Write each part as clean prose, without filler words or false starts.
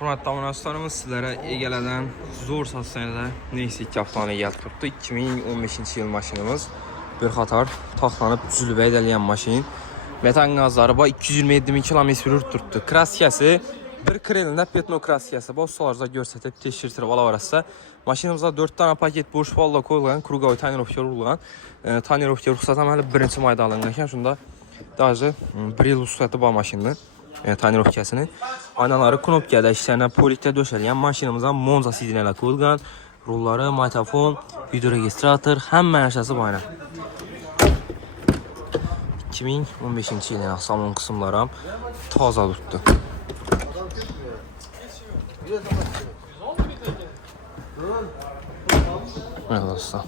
Hürmetli abunəçilərimiz, sizlərə Ege'dən zor satsayla Nexia 2 avtomobil gəlib tutdu. 2015-ci il maşinimiz. Bir xatar taxlanıb zülbə edilən maşin. Metan qazları ba 227 km tutdu. Kraskası bir krelində petno kraskası. Bu sularda göstərib təşkil olavarsa, maşinimizdə 4 dənə paket boş valda qoyulğan, kruqoy tonirovka vurulğan. Tonirovka ruxsatı hələ 1-ci mayda alınğan. Şunda daha 1 il ruxsatı bu maşının. Tonirovkasını. Aynaları knopkada işlənən politdə döşələn maşınımıza Monza sidinələ qoyulğan. Rolları, magnitofon, video registrator, həmmə əşyası bu ayna. 2015-ci ilin salon qismləri taza durdu. Evet dostlar.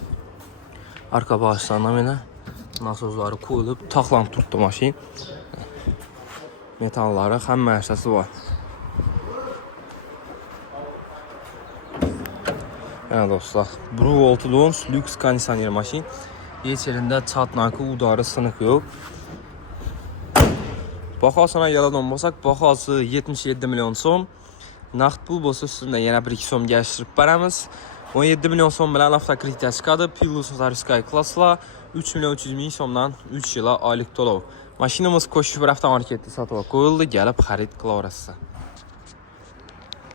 Arka bağışlarına belə nasozları qoyulub taxlanıb durdu maşın. Metalları, həmmə əşyası var. Evet dostlar, Blue Voltudons lüks kondisioner maşin. Heç yerində çatnakı, udarı, sınıq yox. Baxasına yaladan basaq, baxası 77 milyon som. Naqd pul bolsa üstündə yenə 1-2 som gəlişdirib baramiz. 17 milyon som bilən avtokreditə çıxadı. Pilus Sky klassla 3 milyon 300 min somdan 3 yıla aylık dolov. Maşinimiz Koşu bir avtomarketdə satılıb qoyuldu, gəlib xarid qılavrası.